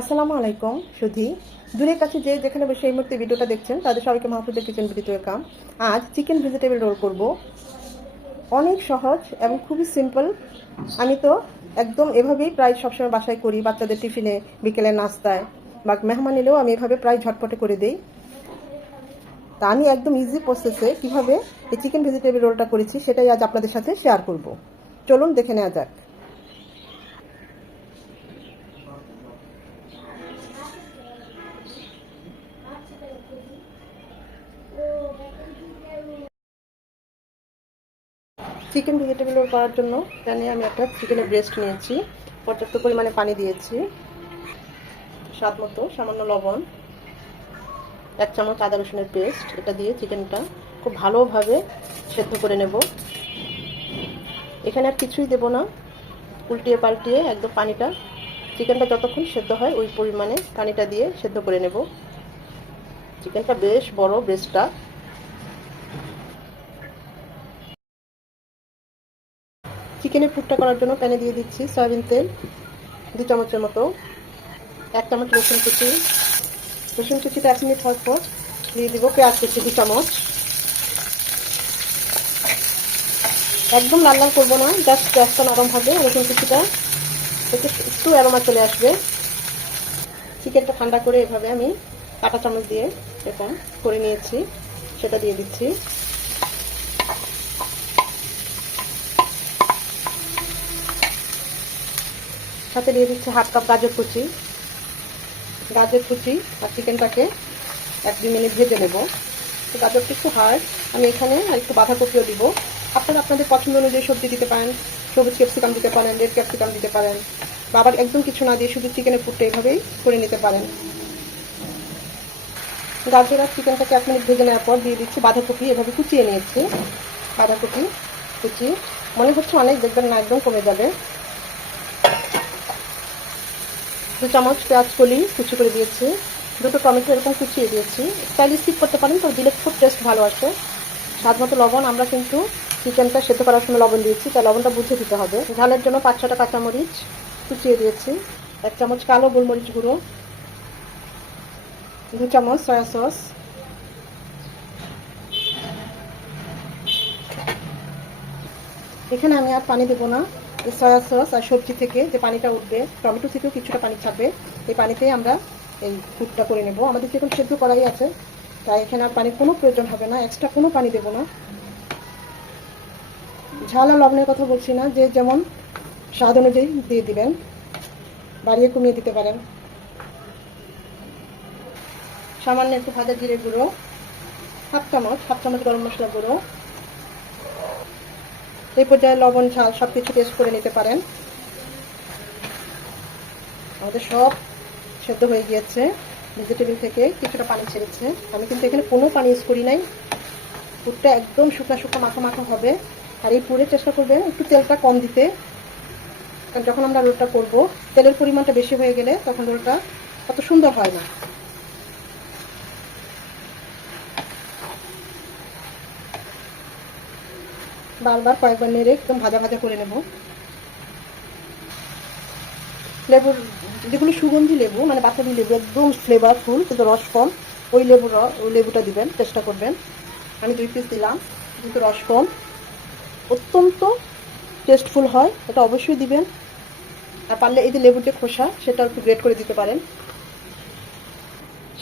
আসসালামু আলাইকুম সুধী। দূরের কাছে যে যেখানে বসে এই মুহূর্তে ভিডিওটা দেখছেন তাদের সবাইকে মাহফুজের কিচেন ভিডিওতে ওয়েলকাম। আজ চিকেন ভেজিটেবল রোল করব। অনেক সহজ এবং খুবই সিম্পল। আমি তো একদম এভাবেই প্রায় সবসময় বাসায় করি, বাচ্চাদের টিফিনে, বিকেলের নাস্তায় বা মেহমান এলেও আমি এভাবে প্রায় ঝটপটে করে দিই। তা আমি একদম ইজি প্রসেসে কীভাবে এই চিকেন ভেজিটেবল রোলটা করেছি সেটাই আজ আপনাদের সাথে শেয়ার করব। চলুন দেখে নেওয়া যাক। চিকেন ভেজিটেবল রোল করার জন্য প্যানে আমি একটা চিকেনের ব্রেস্ট নিয়েছি, পর্যাপ্ত পরিমাণে পানি দিয়েছি, স্বাদ মতো সামান্য লবণ, 1 চামচ আদা রসুনের পেস্ট, এটা দিয়ে চিকেনটা খুব ভালোভাবে সেদ্ধ করে নেব। এখানে আর কিছুই দেব না, উল্টিয়ে পাল্টিয়ে একদম পানিটা, চিকেনটা যতক্ষণ সেদ্ধ হয় ওই পরিমাণে পানিটা দিয়ে সেদ্ধ করে নেব। চিকেনটা বেশ বড় ব্রেস্টটা। চিকেনের পুরটা করার জন্য প্যানে দিয়ে দিচ্ছি সয়াবিন তেল 2 চামচের মতো, 1 চামচ রসুন কুচি, রসুন কুচিটা 1 মিনিট হওয়ার পর দিয়ে দিব পেঁয়াজ কুচি 2 চামচ। একদম লাল লাল করবো না, জাস্ট পেঁয়াজটা নরম হবে, রসুন কুচিটা থেকে একটু অ্যারোমা চলে আসবে। চিকেনটা ঠান্ডা করে এভাবে আমি কাঁটা চামচ দিয়ে এরকম করে নিয়েছি, সেটা দিয়ে দিচ্ছি। সাথে দিয়ে দিচ্ছি 1/2 কাপ গাজর কুচি। গাজর কুচি আর চিকেনটাকে 1-2 মিনিট ভেজে নেব। তো গাজরটা একটু হার্ড, আমি এখানে আর একটু বাঁধাকপিও দিব। আপনারা আপনাদের পছন্দ অনুযায়ী সবজি দিতে পারেন, সবুজ ক্যাপসিকাম দিতে পারেন, রেড ক্যাপসিকাম দিতে পারেন, বা আবার একদম কিছু না দিয়ে শুধু চিকেনের পুরটা এভাবেই করে নিতে পারেন। গাজর আর চিকেনটাকে 1 মিনিট ভেজে নেওয়ার পর দিয়ে দিচ্ছি বাঁধাকপি, এভাবে কুচিয়ে নিয়েছি। বাঁধাকপি কুচি মনে হচ্ছে অনেক, দেখবেন না, একদম কমে যাবে। 2 চামচ পেঁয়াজ কলি কুচি করে দিয়েছি, 2টো টমেটো এরকম কুচিয়ে দিয়েছি। চাইলে স্কিপ করতে পারেন, তো দিলে খুব টেস্ট ভালো আসে। স্বাদ মতো লবণ, আমরা কিন্তু চিকেনটা সেদ্ধ করার সময় লবণ দিয়েছি, তাই লবণটা বুঝে দিতে হবে। ঝালের জন্য 5-6টা কাঁচামরিচ কুচিয়ে দিয়েছি, 1 চামচ কালো গোলমরিচ গুঁড়ো, 2 চামচ সয়া সস, এখানে আমি আর পানি দেবো না। সয়া সস আর সবজি থেকে যে পানিটা উঠবে, টমেটো থেকেও কিছুটা পানি ছাড়বে, এই পানিতেই আমরা এই পুরটা করে নেব। আমাদের যেরকম সেদ্ধ করাই আছে, তাই এখানে আর পানির কোনো প্রয়োজন হবে না, এক্সট্রা কোনো পানি দেবো না। ঝাল আর লবণের কথা বলছি না, যে যেমন স্বাদ অনুযায়ী দিয়ে দিবেন, বাড়িয়ে কমিয়ে দিতে পারেন। সামান্য একটু ভাজা জিরে গুঁড়ো, হাফ চামচ গরম মশলা গুঁড়ো। এই পর্যায়ে লবণ ঝাল সব কিছু টেস্ট করে নিতে পারেন। আমাদের সব সেদ্ধ হয়ে গিয়েছে, ভেজিটেবল থেকে কিছুটা পানি ছেড়েছে। আমি কিন্তু এখানে কোনো পানি ইউজ করি নাই। পুরটা একদম শুকনা শুকনো মাখা মাখা হবে। আর এই পুরে চেষ্টা করবেন একটু তেলটা কম দিতে, কারণ যখন আমরা রোলটা করব তেলের পরিমাণটা বেশি হয়ে গেলে তখন রোলটা অত সুন্দর হয় না। বারবার কয়েকবার নেড়ে একদম ভাজা ভাজা করে নেব। লেবুর যেগুলো সুগন্ধি লেবু, মানে বাতাবি লেবু, একদম ফ্লেভারফুল কিন্তু রস কম, ওই লেবুটা দিবেন, চেষ্টা করবেন। আমি 2 পিস দিলাম, কিন্তু রস কম, অত্যন্ত টেস্টফুল হয়, এটা অবশ্যই দিবেন। আর পারলে এই যে লেবুর যে খোসা, সেটা একটু গ্রেট করে দিতে পারেন।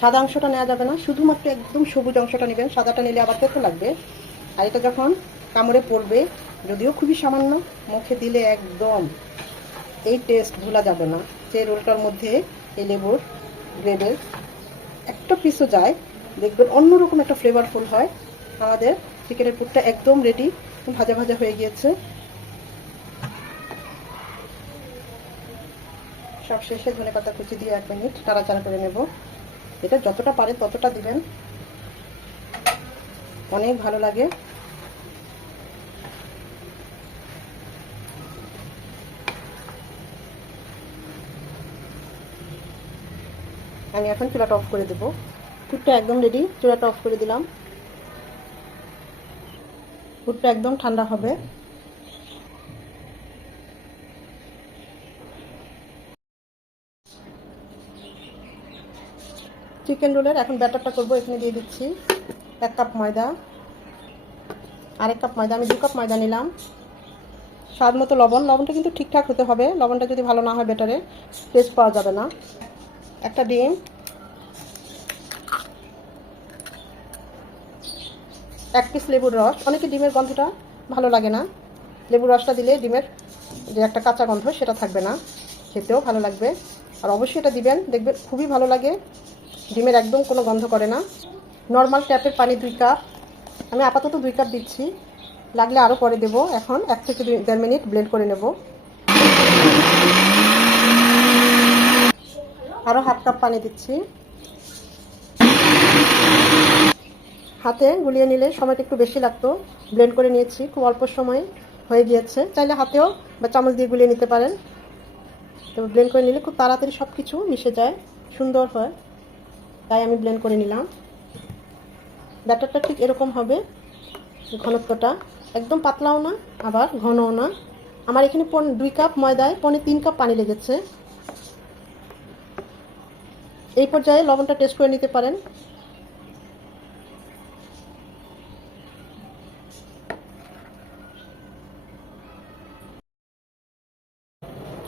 সাদা অংশটা নেওয়া যাবে না, শুধুমাত্র একদম সবুজ অংশটা নেবেন, সাদাটা নিলে আবার খেতে লাগবে। আর এটা যখন কামড়ে পড়বে, যদিও খুবই সামান্য, মুখে দিলে একদম এই টেস্ট ভোলা যাবে না। যে রোলটার মধ্যে এই লেবুর গ্রেডের একটা পিসও যায়, দেখবেন অন্যরকম একটা ফ্লেভারফুল হয়। আমাদের চিকেনের পুরটা একদম রেডি, ভাজা ভাজা হয়ে গিয়েছে। সব শেষে ধনেপাতা কুচি দিয়ে 1 মিনিট নাড়াচাড়া করে নেব। এটা যতটা পারে ততটা দিবেন, অনেক ভালো লাগে। আমি এখন চুলাটা অফ করে দেবো। পুরটা একদম রেডি, চুলাটা অফ করে দিলাম। পুরটা একদম ঠান্ডা হবে। চিকেন রোলের এখন ব্যাটারটা করবো। এখানে দিয়ে দিচ্ছি 1 কাপ ময়দা, আরেক কাপ ময়দা, আমি 2 কাপ ময়দা নিলাম। স্বাদ মতো লবণ, লবণটা কিন্তু ঠিকঠাক হতে হবে, লবণটা যদি ভালো না হয় ব্যাটারে টেস্ট পাওয়া যাবে না। একটা ডিম, 1 পিস লেবুর রস। অনেকে ডিমের গন্ধটা ভালো লাগে না, লেবুর রসটা দিলে ডিমের যে একটা কাঁচা গন্ধ সেটা থাকবে না, খেতেও ভালো লাগবে। আর অবশ্যই এটা দিবেন, দেখবেন খুবই ভালো লাগে, ডিমের একদম কোনো গন্ধ করে না। নর্মাল ট্যাপের পানি 2 কাপ, আমি আপাতত 2 কাপ দিচ্ছি, লাগলে আরও পরে দেব। এখন 1 থেকে 1.5 মিনিট ব্লেন্ড করে নেব। আরও হাফ কাপ পানি দিচ্ছি। হাতে গুলিয়ে নিলে সময়টা একটু বেশি লাগতো, ব্লেন্ড করে নিয়েছি, খুব অল্প সময় হয়ে গিয়েছে। চাইলে হাতেও বা চামচ দিয়ে গুলিয়ে নিতে পারেন, তবে ব্লেন্ড করে নিলে খুব তাড়াতাড়ি সব কিছু মিশে যায়, সুন্দর হয়, তাই আমি ব্লেন্ড করে নিলাম। ব্যাটারটা ঠিক এরকম হবে, ঘনত্বটা একদম পাতলাও না আবার ঘনও না। আমার এখানে 2 কাপ ময়দায় 3 কাপ পানি লেগেছে। এই পর্যায়ে লবণটা টেস্ট করে নিতে পারেন।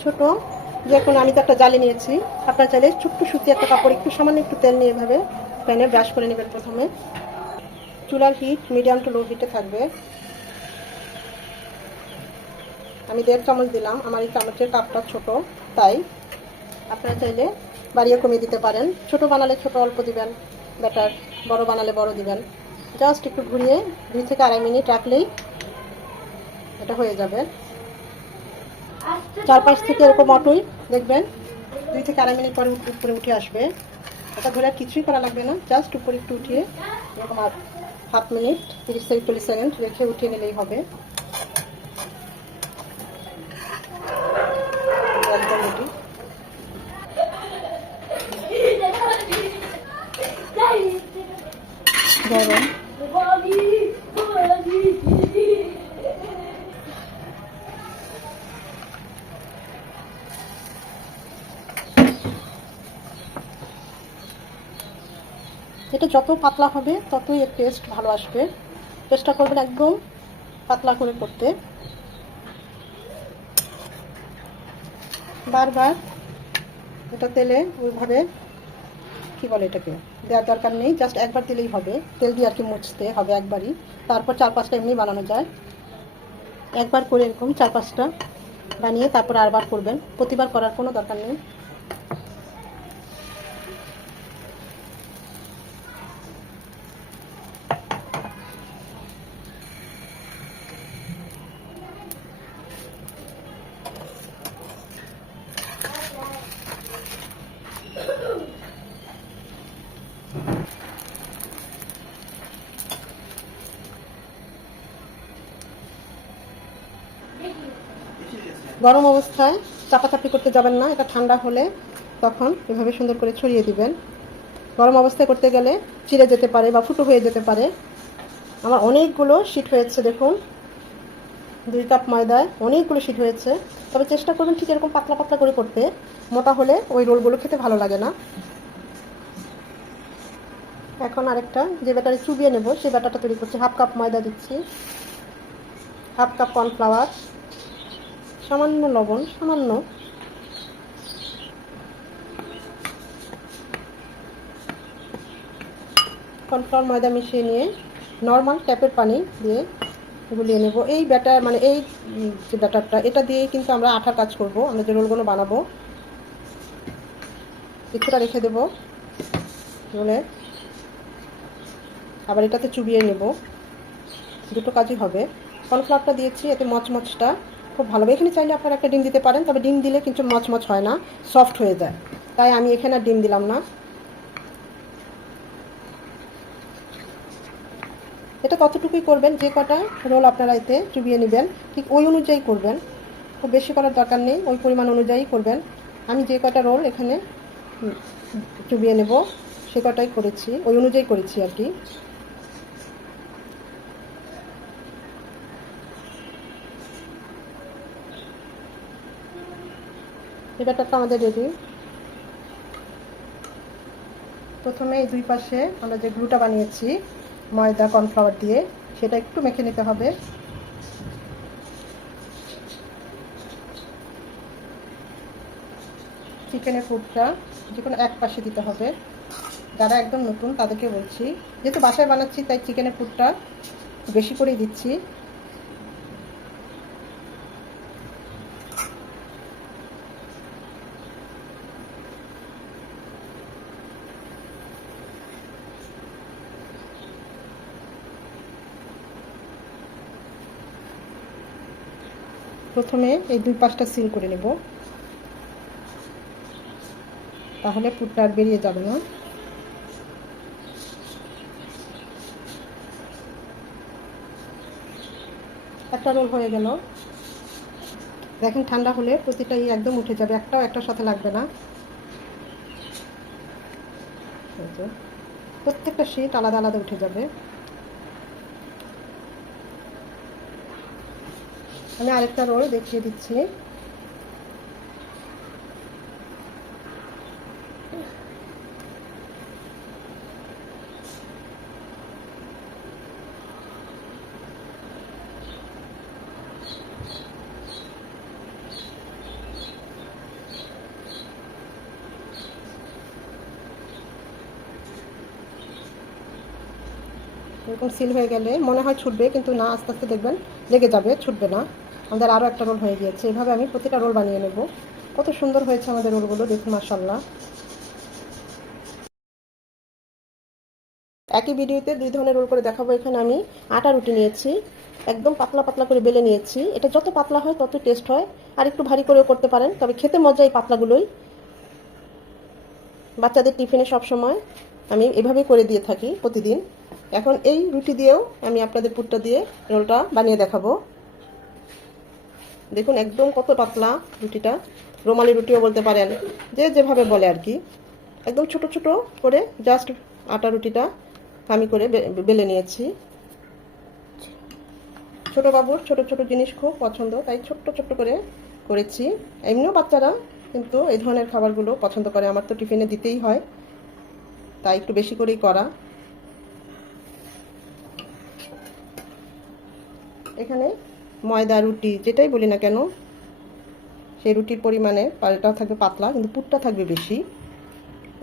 ছোট যে কোনো, আমি তো একটা জালি নিয়েছি, আপনার চাইলে ছোট্ট সুতি একটা কাপড় একটু সামান্য একটু তেল নিয়ে এভাবে প্যানে ব্রাশ করে নেবেন। প্রথমে চুলার হিট মিডিয়াম টু লো হিটে থাকবে। আমি 1.5 চামচ দিলাম, আমার এই চামচের কাপটা ছোট, তাই আপনারা চাইলে বাড়িয়ে কমিয়ে দিতে পারেন। ছোট বানালে ছোট অল্প দিবেন ব্যাটার, বড় বানালে বড় দিবেন। জাস্ট একটু ঘুরিয়ে 2 থেকে 2.5 মিনিট রাখলেই এটা হয়ে যাবে। 4-5 থেকে এরকম অটুই দেখবেন 2 থেকে 2.5 মিনিট পরে উপরে উঠে আসবে। এটা ধরে আর কিছুই করা লাগবে না, জাস্ট উপরে একটু উঠিয়ে এরকম আর হাফ মিনিট 30 থেকে 40 সেকেন্ড রেখে উঠিয়ে নিলেই হবে। একদম রেডি। গরম এটা যত পাতলা হবে ততই এর টেস্ট ভালো আসবে। চেষ্টা করবেন একদম পাতলা করে করতে। বারবার এটা তেলে ওইভাবে কি বলে এটাকে দেওয়ার দরকার নেই, জাস্ট একবার দিলেই হবে। তেল দিয়ে আর কি মুছতে হবে একবারই, তারপর 4-5টা এমনি বানানো যায়। একবার করে এরকম 4-5টা বানিয়ে তারপর আরবার করবেন, প্রতিবার করার কোনো দরকার নেই। গরম অবস্থায় চাপাচাপি করতে যাবেন না, এটা ঠান্ডা হলে তখন এভাবে সুন্দর করে ছড়িয়ে দিবেন। গরম অবস্থায় করতে গেলে চিড়ে যেতে পারে বা ফুটো হয়ে যেতে পারে। আমার অনেকগুলো শীট হয়েছে, দেখুন 2 কাপ ময়দায় অনেকগুলো শীট হয়েছে। তবে চেষ্টা করবেন ঠিক এরকম পাতলা পাতলা করে করতে, মোটা হলে ওই রোলগুলো খেতে ভালো লাগে না। এখন আরেকটা যে ব্যাটারে চুবিয়ে নেব সেই ব্যাটারটা তৈরি করছি। হাফ কাপ ময়দা দিচ্ছি, হাফ কাপ কর্নফ্লাওয়ার, সামান্য লবণ, সামান্য কর্নফ্লাওয়ার ময়দা মিশিয়ে নিয়ে নর্মাল ট্যাপের পানি দিয়ে গুলিয়ে নেব। এই ব্যাটার মানে এই যে ব্যাটারটা, এটা দিয়েই কিন্তু আমরা আঠার কাজ করব। আমরা যে রোলগুলো বানাবো কিছুটা রেখে দেব রোলে, আবার এটাতে চুবিয়ে নেব, দুটো কাজই হবে। কর্নফ্লাওয়ারটা দিয়েছি, এতে মচমচটা খুব ভালো হবে। এখানে চাইলে আপনারা একটা ডিম দিতে পারেন, তবে ডিম দিলে কিন্তু মচমচ হয় না, সফট হয়ে যায়, তাই আমি এখানে আর ডিম দিলাম না। এটা কতটুকুই করবেন, যে কটা রোল আপনারা এতে চুবিয়ে নেবেন ঠিক ওই অনুযায়ী করবেন, খুব বেশি করার দরকার নেই, ওই পরিমাণ অনুযায়ী করবেন। আমি যে কটা রোল এখানে চুবিয়ে নেব সে কটাই করেছি, ওই অনুযায়ী করেছি আর কি। এই ব্যাটারটা আমাদের রেডি। প্রথমে এই দুই পাশে আমরা যে গ্লুটা বানিয়েছি ময়দা কর্নফ্লাওয়ার দিয়ে, সেটা একটু মেখে নিতে হবে। চিকেনের পুরটা যে কোনো এক পাশে দিতে হবে। যারা একদম নতুন তাদেরকে বলছি, যেহেতু বাসায় বানাচ্ছি তাই চিকেনের পুরটা বেশি করেই দিচ্ছি। প্রথমে এই দুই পাশটা সিল করে নেব, তাহলে পুরটা আর বেরিয়ে যাবে না। একটা রোল হয়ে গেল। দেখেন ঠান্ডা হলে প্রতিটাই একদম উঠে যাবে, একটাও একটার সাথে লাগবে না। প্রত্যেকটা শীট আলাদা আলাদা উঠে যাবে। আমি আরেকটা রোল দেখিয়ে দিচ্ছি। এরকম সিল হয়ে গেলে মনে হয় ছুটবে, কিন্তু না, আস্তে আস্তে দেখবেন লেগে যাবে, ছুটবে না। আমাদের আরও একটা রোল হয়ে গিয়েছে। এভাবে আমি প্রতিটা রোল বানিয়ে নেব। কত সুন্দর হয়েছে আমাদের রোলগুলো, দেখুন মাশাআল্লাহ। একই ভিডিওতে দুই ধরনের রোল করে দেখাবো। এখানে আমি আটা রুটি নিয়েছি, একদম পাতলা পাতলা করে বেলে নিয়েছি। এটা যত পাতলা হয় তত টেস্ট হয়, আর একটু ভারী করেও করতে পারেন, তবে খেতে মজা এই পাতলাগুলোই। বাচ্চাদের টিফিনে সব সময় আমি এভাবেই করে দিয়ে থাকি প্রতিদিন। এখন এই রুটি দিয়েও আমি আপনাদের পুরটা দিয়ে রোলটা বানিয়ে দেখাবো। দেখুন একদম কত পাতলা রুটিটা, রুমালি রুটিও বলতে পারেন, যে যেভাবে বলে আর কি। একদম ছোট ছোট করে জাস্ট আটা রুটিটা আমি করে বেলে নিয়েছি। ছোট বাবুর ছোট ছোট জিনিস খুব পছন্দ, তাই ছোট্ট ছোট্ট করে করেছি। এমনিও বাচ্চারা কিন্তু এই ধরনের খাবারগুলো পছন্দ করে, আমার তো টিফিনে দিতেই হয়, তাই একটু বেশি করেই করা। এখানে ময়দা রুটি যেটাই বলি না কেন, সেই রুটির পরিমাণে পালটা থাকবে পাতলা, কিন্তু পুরটা থাকবে বেশি।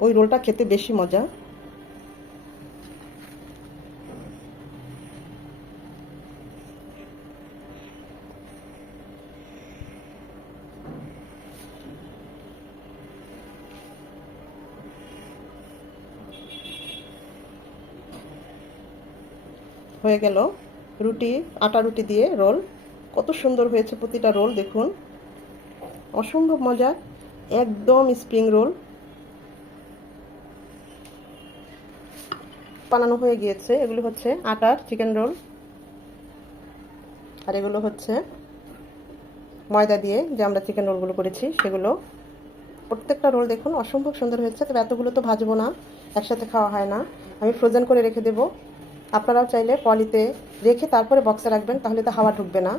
ওই রোলটা খেতে বেশি মজা। হয়ে গেল রুটি, আটা রুটি দিয়ে রোল। কত সুন্দর হয়েছে প্রতিটা রোল, দেখুন অসম্ভব মজা, একদম স্প্রিং রোল বানানো হয়ে গিয়েছে। এগুলো হচ্ছে আটার চিকেন রোল, আর এগুলো হচ্ছে ময়দা দিয়ে যে আমরা চিকেন রোলগুলো করেছি সেগুলো। প্রত্যেকটা রোল দেখুন অসম্ভব সুন্দর হয়েছে। তবে এতগুলো তো ভাজবো না, একসাথে খাওয়া হয় না, আমি ফ্রোজেন করে রেখে দেবো। আপনারাও চাইলে পলিতে রেখে তারপরে বক্সে রাখবেন, তাহলে তো হাওয়া ঢুকবে না।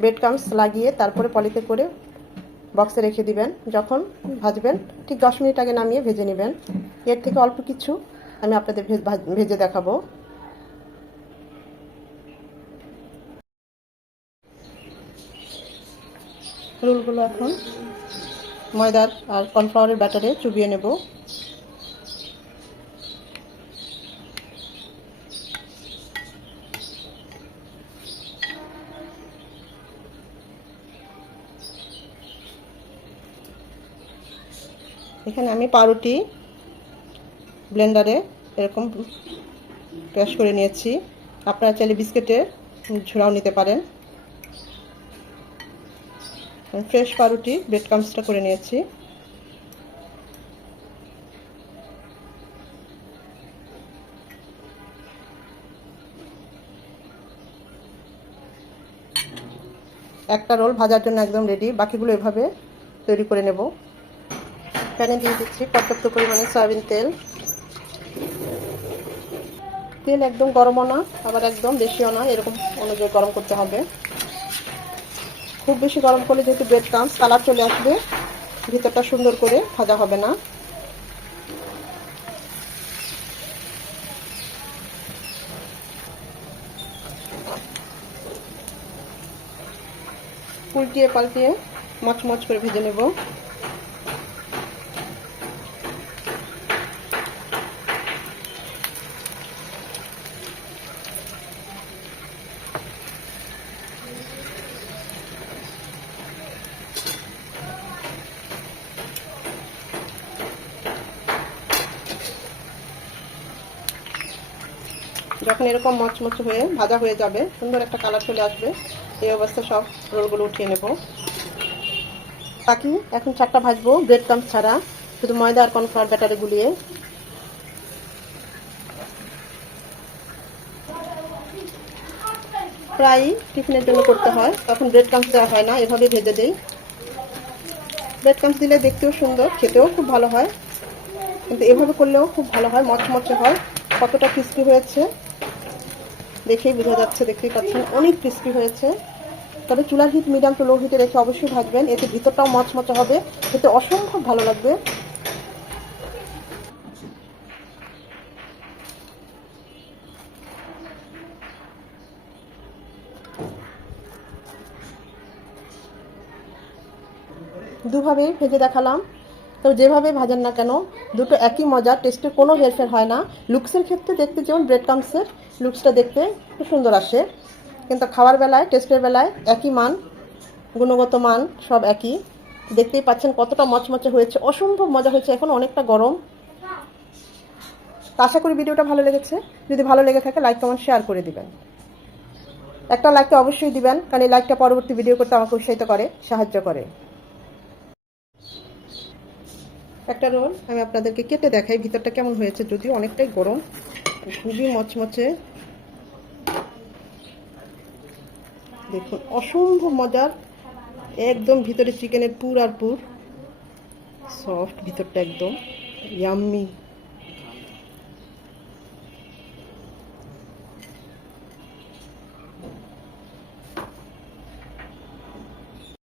ব্রেড ক্রাম্বস লাগিয়ে তারপরে পলিতে করে বক্সে রেখে দিবেন। যখন ভাজবেন ঠিক 10 মিনিট আগে নামিয়ে ভেজে নেবেন। এর থেকে অল্প কিছু আমি আপনাদের ভেজে দেখাবো। রোলগুলো এখন ময়দার আর কর্নফ্লাওয়ারের ব্যাটারে চুবিয়ে নেব। এখানে আমি পাউরুটি ব্লেন্ডারে এরকম ক্রাশ করে নিয়েছি। আপনারা চাইলে বিস্কুটের ঝুড়াও নিতে পারেন। ফ্রেশ পাউরুটি ব্রেড ক্রাম্বসটা করে নিয়েছি। একটা রোল ভাজার জন্য একদম রেডি, বাকিগুলো এভাবে তৈরি করে নেব। প্যানে দিয়ে দিচ্ছি পর্যাপ্ত পরিমাণে সয়াবিন তেল। তেল একদম গরমও না, আবার একদম বেশিও না, এরকম অনুযায়ী গরম করতে হবে। খুব বেশি গরম করলে যেহেতু ব্রেড ক্রাম্বস কালার চলে আসবে, ভিতরটা সুন্দর করে ভাজা হবে না। উল্টিয়ে পাল্টিয়ে মচমচ করে ভেজে নেব। যখন এরকম মচমচে হয়ে ভাজা হয়ে যাবে, সুন্দর একটা কালার চলে আসবে, এই অবস্থায় সব রোলগুলো উঠিয়ে নেব। বাকি এখন 4টা ভাজবো ব্রেড ক্রাম্বস ছাড়া, শুধু ময়দা আর কর্নফ্লাওয়ার ব্যাটারে গুলিয়ে। প্রায় টিফিনের জন্য করতে হয়, তখন ব্রেড ক্রাম্বস দেওয়া হয় না, এভাবে ভেজে দিই। ব্রেড ক্রাম্বস দিলে দেখতেও সুন্দর, খেতেও খুব ভালো হয়, কিন্তু এভাবে করলেও খুব ভালো হয়, মচমচে হয়। কতটা ক্রিস্পি হয়েছে দেখেই বোঝা যাচ্ছে, দেখতেই পাচ্ছেন অনেক ক্রিস্পি হয়েছে। তবে চুলার হিট মিডিয়াম টু লো হিটে রেখে অবশ্যই ভাজবেন, এতে ভিতরটাও মচমচে হবে, এতে অসম্ভব ভালো লাগবে। দুভাবেই ভেজে দেখালাম, তো যেভাবে ভাজেন না কেন দুটো একই মজা, টেস্টে কোনো হেরফের হয় না। লুকসের ক্ষেত্রে দেখতে যেমন ব্রেড ক্রাম্বসের লুকসটা দেখতে খুব সুন্দর আসে, কিন্তু খাওয়ার বেলায়, টেস্টের বেলায় একই মান, গুণগত মান সব একই। দেখতেই পাচ্ছেন কতটা মচমচে হয়েছে, অসম্ভব মজা হয়েছে, এখন অনেকটা গরম। আশা করি ভিডিওটা ভালো লেগেছে। যদি ভালো লেগে থাকে লাইক কমেন্ট শেয়ার করে দিবেন। একটা লাইকটা অবশ্যই দিবেন, কারণ এই লাইকটা পরবর্তী ভিডিও করতে আমাকে উৎসাহিত করে, সাহায্য করে। একটা রোল আমি আপনাদেরকে কেটে দেখাই ভিতরটা কেমন হয়েছে, যদিও অনেকটাই গরম, খুবই মচমচে। দেখুন অসম্ভব মজার, একদম ভিতরে চিকেনের পুর আর পুর, সফট ভিতরটা একদম ইয়াম্মি।